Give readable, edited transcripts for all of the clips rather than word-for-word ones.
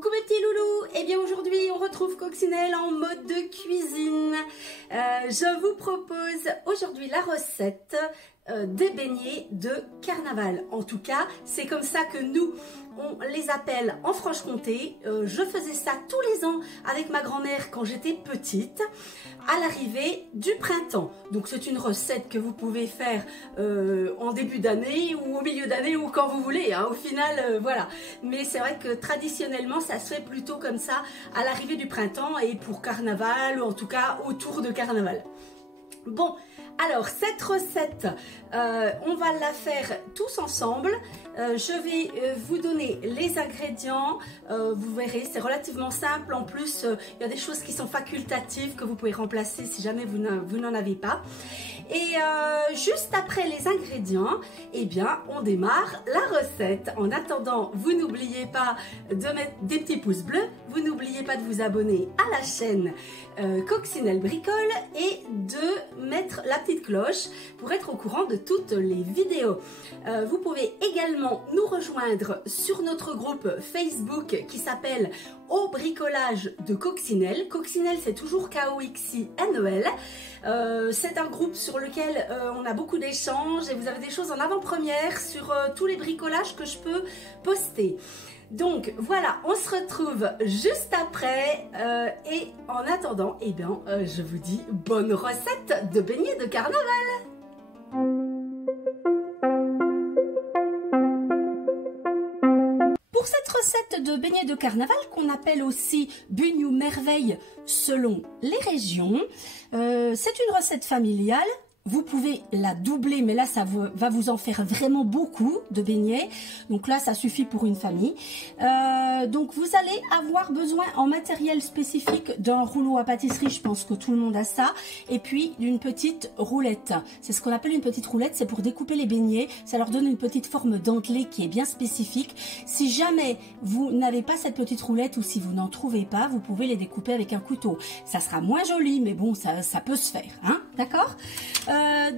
Coucou mes petits loulous. Eh bien aujourd'hui on retrouve Coccinelle en mode de cuisine. Je vous propose aujourd'hui la recette des beignets de carnaval. En tout cas c'est comme ça que nous on les appelle en Franche-Comté. Je faisais ça tous les ans avec ma grand-mère quand j'étais petite à l'arrivée du printemps. Donc c'est une recette que vous pouvez faire en début d'année ou au milieu d'année ou quand vous voulez, hein. Au final voilà, mais c'est vrai que traditionnellement ça se fait plutôt comme ça à l'arrivée du printemps et pour carnaval ou en tout cas autour de carnaval. Bon, alors cette recette, on va la faire tous ensemble. Je vais vous donner les ingrédients, vous verrez c'est relativement simple. En plus il y a des choses qui sont facultatives que vous pouvez remplacer si jamais vous n'en avez pas. Et juste après les ingrédients, eh bien on démarre la recette. En attendant, vous n'oubliez pas de mettre des petits pouces bleus, vous n'oubliez pas de vous abonner à la chaîne Coccinelle Bricole et de mettre la petite cloche pour être au courant de toutes les vidéos. Vous pouvez également nous rejoindre sur notre groupe Facebook qui s'appelle Au bricolage de Coccinelle. Coccinelle c'est toujours K-O-X-I-N-E-L. C'est un groupe sur lequel on a beaucoup d'échanges et vous avez des choses en avant-première sur tous les bricolages que je peux poster. Donc voilà, on se retrouve juste après et en attendant, eh bien, je vous dis bonne recette de beignets de carnaval. Pour cette recette de beignets de carnaval qu'on appelle aussi bugnou merveille selon les régions, c'est une recette familiale. Vous pouvez la doubler, mais là, ça va vous en faire vraiment beaucoup de beignets. Donc là, ça suffit pour une famille. Donc, vous allez avoir besoin en matériel spécifique d'un rouleau à pâtisserie. Je pense que tout le monde a ça. Et puis, d'une petite roulette. C'est ce qu'on appelle une petite roulette. C'est pour découper les beignets. Ça leur donne une petite forme dentelée qui est bien spécifique. Si jamais vous n'avez pas cette petite roulette ou si vous n'en trouvez pas, vous pouvez les découper avec un couteau. Ça sera moins joli, mais bon, ça peut se faire. Hein, d'accord ?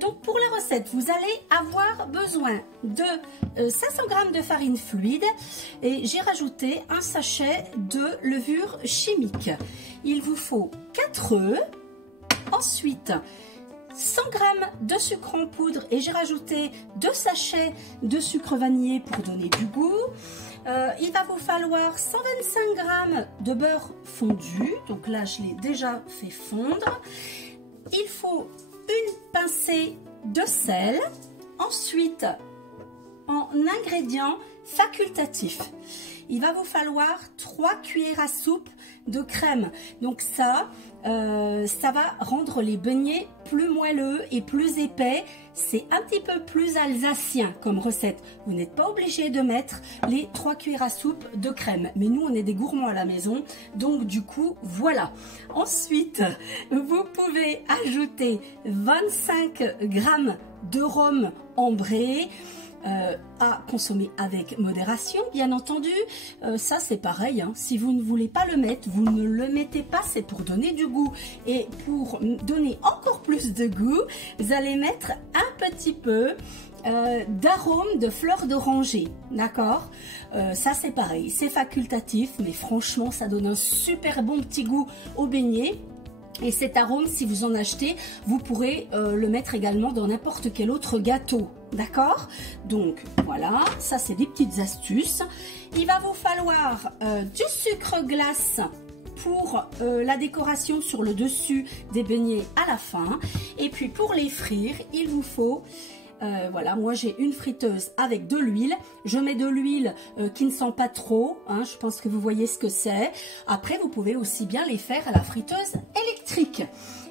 Donc pour la recette, vous allez avoir besoin de 500 g de farine fluide et j'ai rajouté un sachet de levure chimique. Il vous faut 4 œufs, ensuite 100 g de sucre en poudre et j'ai rajouté 2 sachets de sucre vanillé pour donner du goût. Il va vous falloir 125 g de beurre fondu, donc là je l'ai déjà fait fondre. Il faut une pincée de sel. Ensuite, en ingrédients facultatifs, il va vous falloir 3 cuillères à soupe de crème. Donc ça va rendre les beignets plus moelleux et plus épais. C'est un petit peu plus alsacien comme recette. Vous n'êtes pas obligé de mettre les 3 cuillères à soupe de crème. Mais nous, on est des gourmands à la maison. Donc, du coup, voilà. Ensuite, vous pouvez ajouter 25 g de rhum ambré. À consommer avec modération, bien entendu. Ça c'est pareil, hein. Si vous ne voulez pas le mettre, vous ne le mettez pas, c'est pour donner du goût. Et pour donner encore plus de goût, vous allez mettre un petit peu d'arôme de fleurs d'oranger, d'accord. Ça c'est pareil, c'est facultatif, mais franchement ça donne un super bon petit goût au beignet. Et cet arôme, si vous en achetez, vous pourrez le mettre également dans n'importe quel autre gâteau. D'accord? Donc, voilà, ça c'est des petites astuces. Il va vous falloir du sucre glace pour la décoration sur le dessus des beignets à la fin. Et puis pour les frire, il vous faut... voilà, moi j'ai une friteuse avec de l'huile. Je mets de l'huile qui ne sent pas trop, hein, je pense que vous voyez ce que c'est. Après, vous pouvez aussi bien les faire à la friteuse électrique.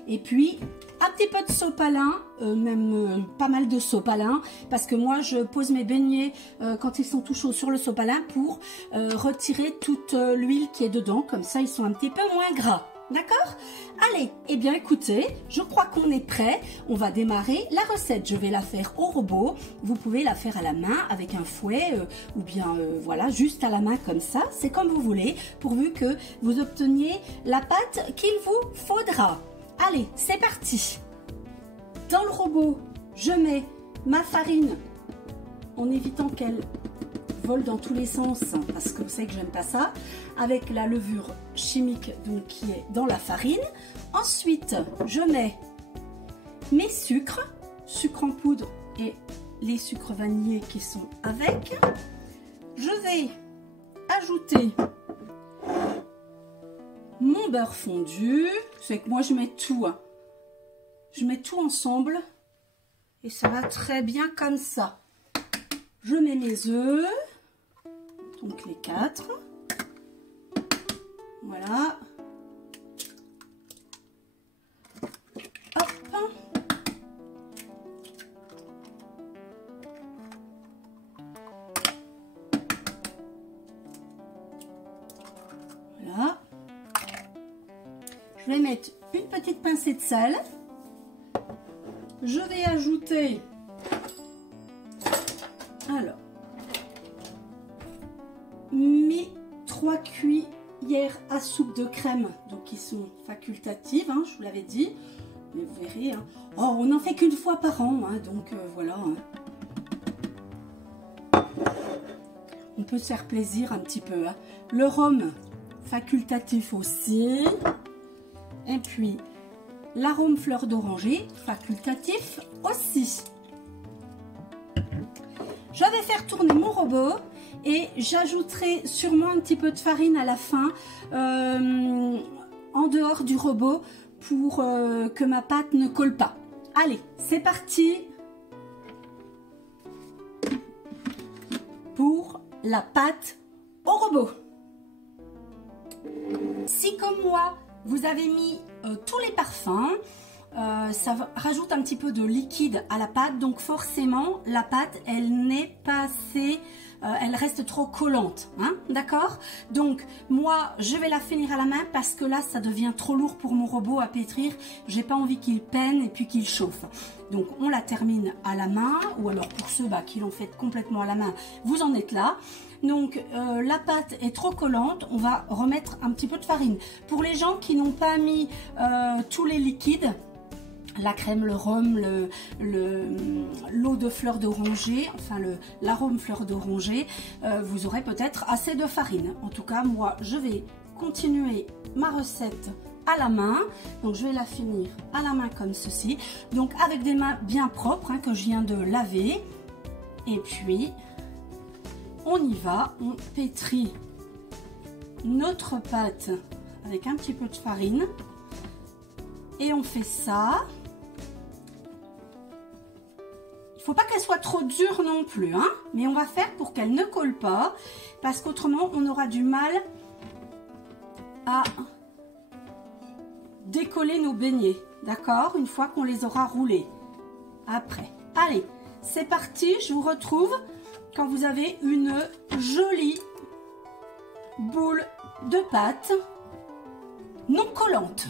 Et puis, un petit peu de sopalin, même pas mal de sopalin, parce que moi je pose mes beignets quand ils sont tout chauds sur le sopalin pour retirer toute l'huile qui est dedans. Comme ça, ils sont un petit peu moins gras. D'accord? Allez, eh bien écoutez, je crois qu'on est prêt. On va démarrer la recette. Je vais la faire au robot. Vous pouvez la faire à la main avec un fouet ou bien voilà, juste à la main comme ça. C'est comme vous voulez, pourvu que vous obteniez la pâte qu'il vous faudra. Allez, c'est parti. Dans le robot, je mets ma farine en évitant qu'elle vole dans tous les sens, parce que vous savez que j'aime pas ça, avec la levure chimique donc qui est dans la farine. Ensuite, je mets mes sucres en poudre et les sucres vanillés qui sont avec. Je vais ajouter mon beurre fondu. C'est que moi je mets tout, hein. Je mets tout ensemble et ça va très bien comme ça. Je mets mes œufs, donc les 4. Voilà. Hop. Voilà. Je vais mettre une petite pincée de sel. Je vais ajouter, alors, mes 3 cuillères à soupe de crème, donc qui sont facultatives, hein, je vous l'avais dit, mais vous verrez, hein. Oh, on n'en fait qu'une fois par an, hein, donc voilà. Hein. On peut se faire plaisir un petit peu. Hein. Le rhum, facultatif aussi, et puis l'arôme fleur d'oranger, facultatif aussi. Je vais faire tourner mon robot et j'ajouterai sûrement un petit peu de farine à la fin en dehors du robot pour que ma pâte ne colle pas. Allez, c'est parti pour la pâte au robot. Si comme moi, vous avez mis tous les parfums, ça rajoute un petit peu de liquide à la pâte, donc forcément la pâte elle n'est pas assez, elle reste trop collante, hein, d'accord? Donc moi je vais la finir à la main parce que là ça devient trop lourd pour mon robot à pétrir, j'ai pas envie qu'il peine et puis qu'il chauffe. Donc on la termine à la main, ou alors pour ceux qui l'ont fait complètement à la main, vous en êtes là. Donc la pâte est trop collante, on va remettre un petit peu de farine. Pour les gens qui n'ont pas mis tous les liquides, la crème, le rhum, l'eau de fleur d'oranger, enfin l'arôme fleur d'oranger, vous aurez peut-être assez de farine. En tout cas, moi, je vais continuer ma recette à la main. Donc, je vais la finir à la main comme ceci. Donc, avec des mains bien propres, hein, que je viens de laver. Et puis, on y va. On pétrit notre pâte avec un petit peu de farine. Et on fait ça. Il ne faut pas qu'elle soit trop dure non plus, hein, mais on va faire pour qu'elle ne colle pas, parce qu'autrement on aura du mal à décoller nos beignets, d'accord, une fois qu'on les aura roulés. Après, allez, c'est parti, je vous retrouve quand vous avez une jolie boule de pâte non collante.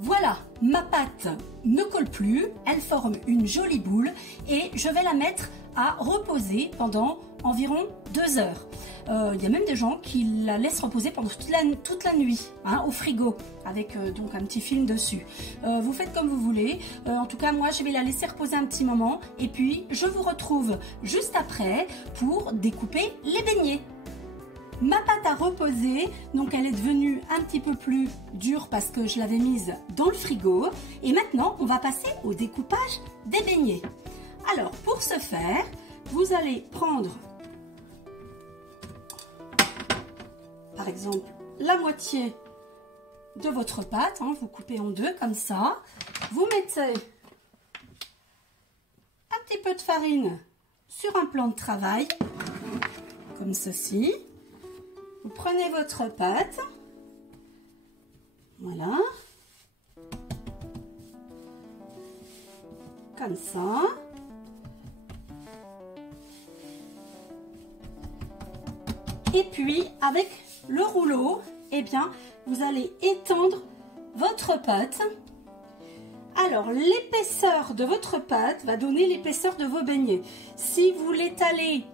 Voilà, ma pâte ne colle plus, elle forme une jolie boule et je vais la mettre à reposer pendant environ 2 heures. Il y a même des gens qui la laissent reposer pendant toute la nuit, hein, au frigo, avec donc un petit film dessus. Vous faites comme vous voulez, en tout cas moi je vais la laisser reposer un petit moment et puis je vous retrouve juste après pour découper les beignets. Ma pâte a reposé, donc elle est devenue un petit peu plus dure parce que je l'avais mise dans le frigo. Et maintenant, on va passer au découpage des beignets. Alors, pour ce faire, vous allez prendre, par exemple, la moitié de votre pâte. Hein, vous coupez en deux comme ça. Vous mettez un petit peu de farine sur un plan de travail, comme ceci. Vous prenez votre pâte, voilà, comme ça. Et puis, avec le rouleau, eh bien, vous allez étendre votre pâte. Alors, l'épaisseur de votre pâte va donner l'épaisseur de vos beignets. Si vous l'étalez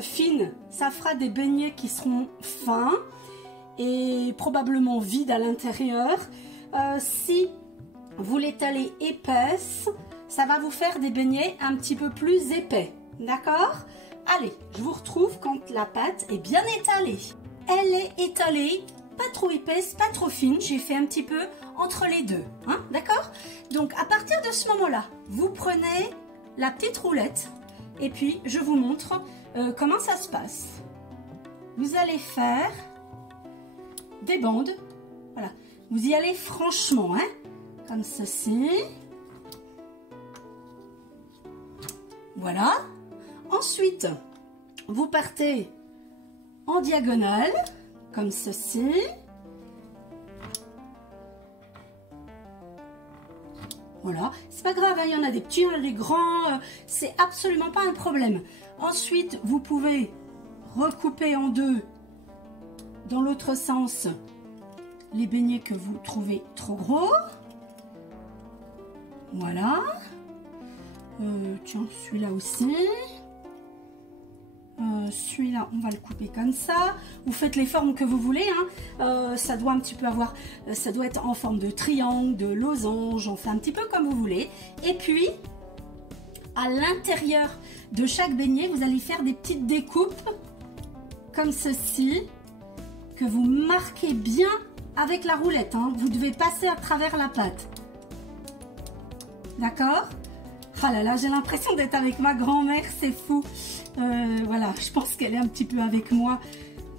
fine, ça fera des beignets qui seront fins et probablement vides à l'intérieur. Si vous l'étalez épaisse, ça va vous faire des beignets un petit peu plus épais, d'accord? Allez, je vous retrouve quand la pâte est bien étalée. Elle est étalée, pas trop épaisse, pas trop fine. J'ai fait un petit peu entre les deux, hein, d'accord? Donc à partir de ce moment-là, vous prenez la petite roulette et puis je vous montre comment ça se passe. Vous allez faire des bandes, voilà. Vous y allez franchement, hein, comme ceci. Voilà. Ensuite, vous partez en diagonale, comme ceci. Voilà, c'est pas grave, hein, il y en a des petits, il y en a des grands, c'est absolument pas un problème. Ensuite, vous pouvez recouper en deux, dans l'autre sens, les beignets que vous trouvez trop gros. Voilà. Tiens, celui-là aussi. Celui-là, on va le couper comme ça. Vous faites les formes que vous voulez, hein. Ça doit un petit peu avoir, ça doit être en forme de triangle, de losange, on fait un petit peu comme vous voulez. Et puis, à l'intérieur de chaque beignet, vous allez faire des petites découpes, comme ceci, que vous marquez bien avec la roulette, hein. Vous devez passer à travers la pâte. D'accord? Ah là là, j'ai l'impression d'être avec ma grand-mère, c'est fou. Voilà, je pense qu'elle est un petit peu avec moi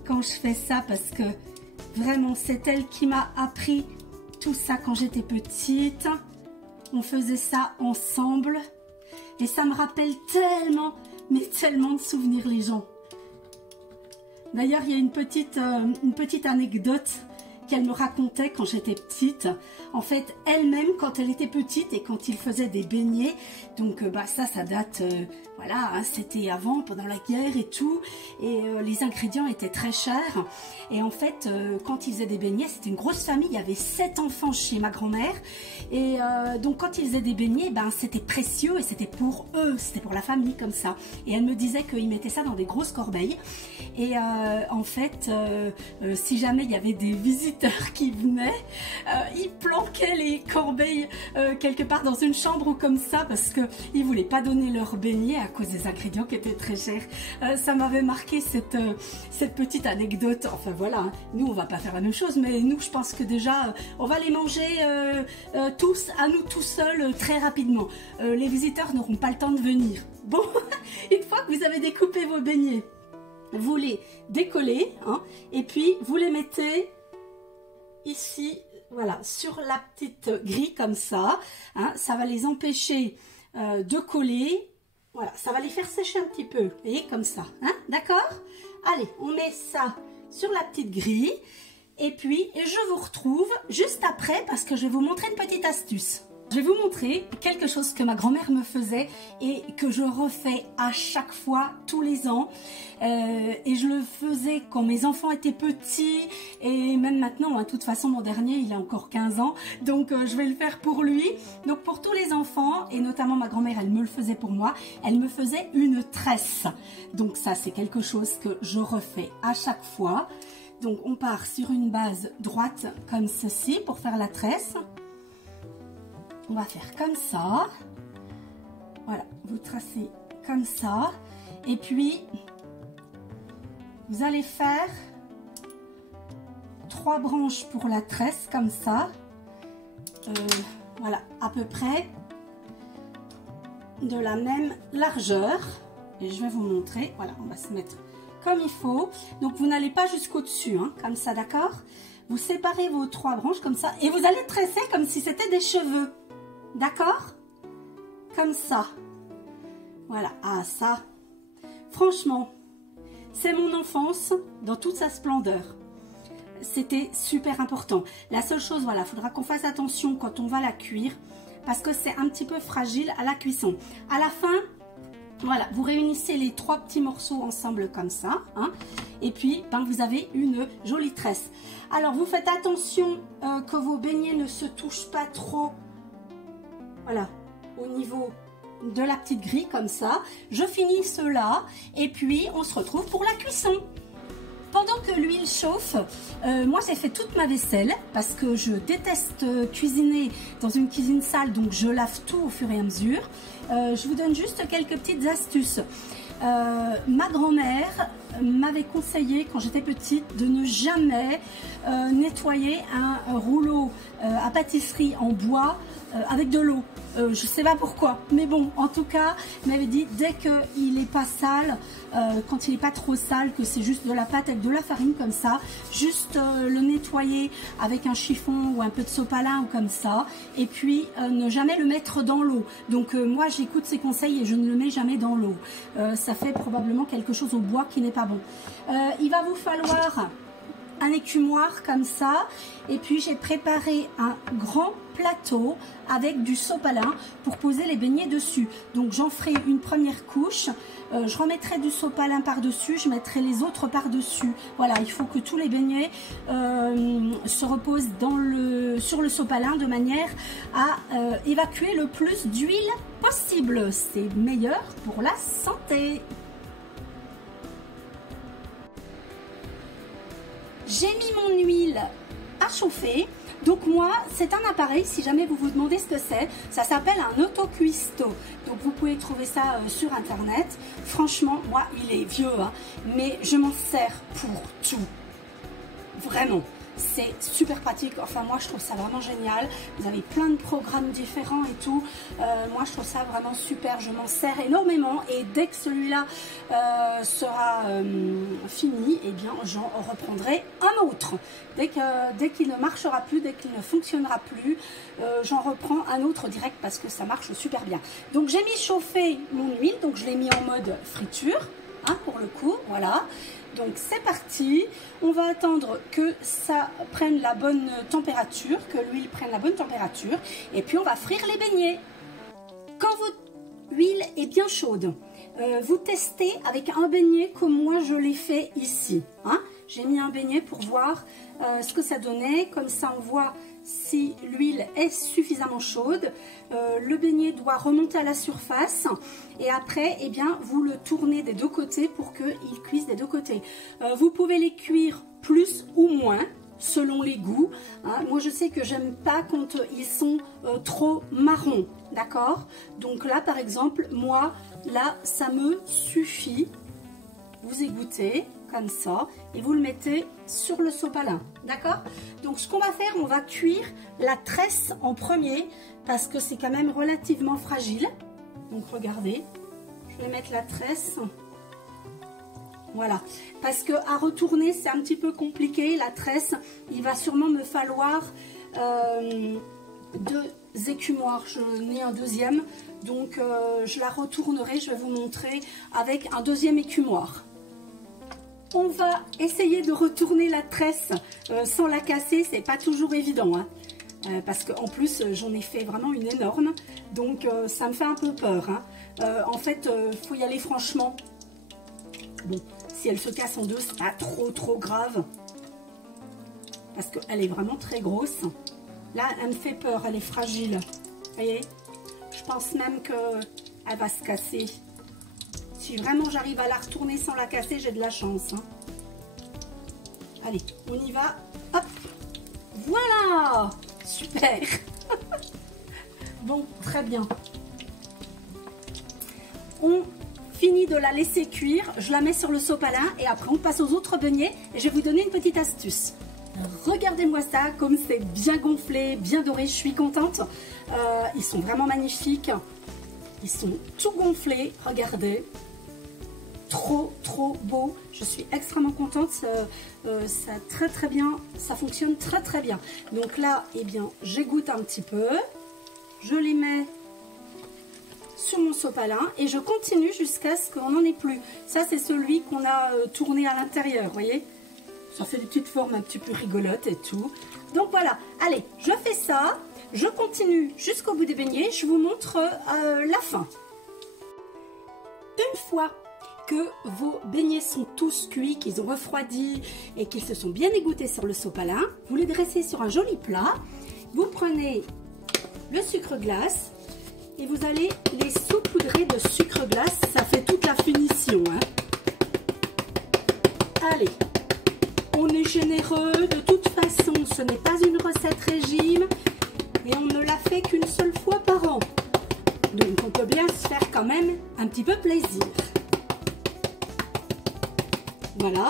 quand je fais ça parce que vraiment, c'est elle qui m'a appris tout ça quand j'étais petite. On faisait ça ensemble et ça me rappelle tellement, mais tellement de souvenirs, les gens. D'ailleurs, il y a une petite anecdote qu'elle me racontait quand j'étais petite. En fait, elle-même, quand elle était petite et quand il faisait des beignets, donc ça date, voilà, hein, c'était avant, pendant la guerre et tout, et les ingrédients étaient très chers. Et en fait, quand ils faisaient des beignets, c'était une grosse famille, il y avait 7 enfants chez ma grand-mère, et donc quand ils faisaient des beignets, c'était précieux et c'était pour eux, c'était pour la famille comme ça. Et elle me disait qu'ils mettaient ça dans des grosses corbeilles, et en fait, si jamais il y avait des visiteurs qui venaient, ils planquaient les corbeilles quelque part dans une chambre ou comme ça parce qu'ils ne voulaient pas donner leur beignet à cause des ingrédients qui étaient très chers. Ça m'avait marqué cette petite anecdote. Enfin voilà, hein. Nous on va pas faire la même chose, mais nous je pense que déjà on va les manger tous à nous tout seuls très rapidement. Les visiteurs n'auront pas le temps de venir. Bon, une fois que vous avez découpé vos beignets, vous les décollez, hein, et puis vous les mettez ici, voilà, sur la petite grille comme ça, hein, ça va les empêcher de coller, voilà, ça va les faire sécher un petit peu, vous voyez, comme ça, hein, d'accord? Allez, on met ça sur la petite grille, et puis je vous retrouve juste après parce que je vais vous montrer une petite astuce. Je vais vous montrer quelque chose que ma grand-mère me faisait et que je refais à chaque fois, tous les ans. Et je le faisais quand mes enfants étaient petits et même maintenant, hein, de toute façon, mon dernier, il a encore 15 ans. Donc, je vais le faire pour lui. Donc, pour tous les enfants, et notamment ma grand-mère, elle me le faisait pour moi, elle me faisait une tresse. Donc, ça, c'est quelque chose que je refais à chaque fois. Donc, on part sur une base droite comme ceci pour faire la tresse. On va faire comme ça, voilà, vous tracez comme ça, et puis vous allez faire 3 branches pour la tresse, comme ça, voilà, à peu près de la même largeur, et je vais vous montrer, voilà, on va se mettre comme il faut, donc vous n'allez pas jusqu'au dessus, hein, comme ça, d'accord? Vous séparez vos 3 branches comme ça, et vous allez tresser comme si c'était des cheveux. D'accord? Comme ça. Voilà. Ah, ça. Franchement, c'est mon enfance dans toute sa splendeur. C'était super important. La seule chose, voilà, il faudra qu'on fasse attention quand on va la cuire parce que c'est un petit peu fragile à la cuisson. À la fin, voilà, vous réunissez les 3 petits morceaux ensemble comme ça, hein, et puis vous avez une jolie tresse. Alors, vous faites attention que vos beignets ne se touchent pas trop. Voilà, au niveau de la petite grille comme ça. Je finis cela et puis on se retrouve pour la cuisson. Pendant que l'huile chauffe, moi j'ai fait toute ma vaisselle parce que je déteste cuisiner dans une cuisine sale, donc je lave tout au fur et à mesure. Je vous donne juste quelques petites astuces. Ma grand-mère m'avait conseillé quand j'étais petite de ne jamais nettoyer un rouleau à pâtisserie en bois avec de l'eau. Je sais pas pourquoi, mais bon, en tout cas, il m'avait dit dès qu'il n'est pas sale, quand il n'est pas trop sale, que c'est juste de la pâte avec de la farine comme ça, juste le nettoyer avec un chiffon ou un peu de sopalin ou comme ça, et puis ne jamais le mettre dans l'eau. Donc moi j'écoute ses conseils et je ne le mets jamais dans l'eau. Ça fait probablement quelque chose au bois qui n'est pas bon. Il va vous falloir un écumoire comme ça, et puis j'ai préparé un grand plateau avec du sopalin pour poser les beignets dessus. Donc j'en ferai une première couche, je remettrai du sopalin par dessus, je mettrai les autres par dessus. Voilà, il faut que tous les beignets se reposent sur le sopalin de manière à évacuer le plus d'huile possible. C'est meilleur pour la santé. J'ai mis mon huile à chauffer. Donc moi, c'est un appareil, si jamais vous vous demandez ce que c'est, ça s'appelle un autocuisto. Donc vous pouvez trouver ça sur internet. Franchement, moi, il est vieux, hein, mais je m'en sers pour tout. Vraiment. C'est super pratique, enfin moi je trouve ça vraiment génial. Vous avez plein de programmes différents et tout. Moi je trouve ça vraiment super, je m'en sers énormément. Et dès que celui-là sera fini, eh bien j'en reprendrai un autre. Dès qu'il ne marchera plus, dès qu'il ne fonctionnera plus, j'en reprends un autre direct parce que ça marche super bien. Donc j'ai mis chauffer mon huile, donc je l'ai mis en mode friture, hein, pour le coup, voilà. Donc c'est parti, on va attendre que ça prenne la bonne température, que l'huile prenne la bonne température, et puis on va frire les beignets. Quand votre huile est bien chaude, vous testez avec un beignet comme moi je l'ai fait ici. Hein. J'ai mis un beignet pour voir ce que ça donnait, comme ça on voit si l'huile est suffisamment chaude. Le beignet doit remonter à la surface et après eh bien, vous le tournez des deux côtés pour qu'il cuise des deux côtés. Vous pouvez les cuire plus ou moins selon les goûts. Hein. Moi je sais que j'aime pas quand ils sont trop marrons, d'accord? Donc là par exemple, moi là ça me suffit. Vous égouttez comme ça et vous le mettez sur le sopalin, d'accord? Donc ce qu'on va faire, on va cuire la tresse en premier parce que c'est quand même relativement fragile. Donc regardez, je vais mettre la tresse, voilà, parce que à retourner c'est un petit peu compliqué. La tresse, il va sûrement me falloir 2 écumoires, je n'ai un deuxième, donc je la retournerai, je vais vous montrer avec un deuxième écumoire. On va essayer de retourner la tresse sans la casser, c'est pas toujours évident, hein, parce qu'en plus j'en ai fait vraiment une énorme, donc ça me fait un peu peur. Hein. En fait, faut y aller franchement. Bon, si elle se casse en deux, c'est pas trop grave, parce qu'elle est vraiment très grosse. Là, elle me fait peur, elle est fragile. Vous voyez, je pense même qu'elle va se casser. Si vraiment j'arrive à la retourner sans la casser, j'ai de la chance. Hein. Allez, on y va. Hop. Voilà. Super. Bon, très bien. On finit de la laisser cuire. Je la mets sur le sopalin et après on passe aux autres beignets. Et je vais vous donner une petite astuce. Regardez-moi ça, comme c'est bien gonflé, bien doré. Je suis contente. Ils sont vraiment magnifiques. Ils sont tout gonflés. Regardez. Trop beau, je suis extrêmement contente, ça très bien, ça fonctionne très bien. Donc là, eh bien, j'égoutte un petit peu, je les mets sur mon sopalin et je continue jusqu'à ce qu'on n'en ait plus. Ça, c'est celui qu'on a tourné à l'intérieur, vous voyez, ça fait des petites formes un petit peu rigolotes et tout. Donc voilà, allez, je fais ça, je continue jusqu'au bout des beignets, je vous montre la fin. Une fois que vos beignets sont tous cuits, qu'ils ont refroidi et qu'ils se sont bien égouttés sur le sopalin, vous les dressez sur un joli plat. Vous prenez le sucre glace et vous allez les saupoudrer de sucre glace. Ça fait toute la finition. Hein. Allez, on est généreux. De toute façon, ce n'est pas une recette régime et on ne la fait qu'une seule fois par an. Donc on peut bien se faire quand même un petit peu plaisir. Voilà.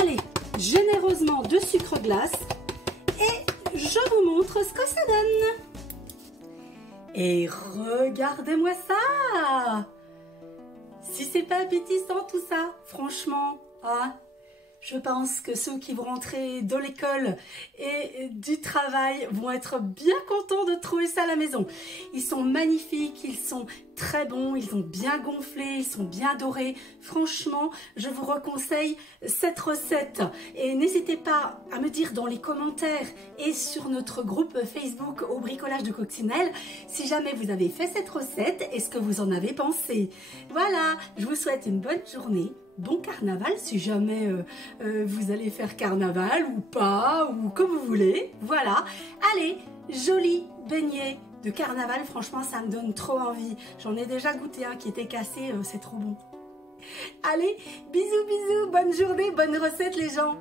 Allez, généreusement de sucre glace et je vous montre ce que ça donne. Et regardez-moi ça! Si c'est pas appétissant tout ça, franchement, hein, je pense que ceux qui vont rentrer de l'école et du travail vont être bien contents de trouver ça à la maison. Ils sont magnifiques, ils sont très bons, ils ont bien gonflé, ils sont bien dorés. Franchement, je vous reconseille cette recette. Et n'hésitez pas à me dire dans les commentaires et sur notre groupe Facebook au bricolage de Coccinelle si jamais vous avez fait cette recette et ce que vous en avez pensé. Voilà, je vous souhaite une bonne journée. Bon carnaval si jamais vous allez faire carnaval ou pas, ou comme vous voulez. Voilà, allez, joli beignet de carnaval, franchement ça me donne trop envie. J'en ai déjà goûté un qui était cassé, c'est trop bon. Allez, bisous bisous, bonne journée, bonne recette les gens.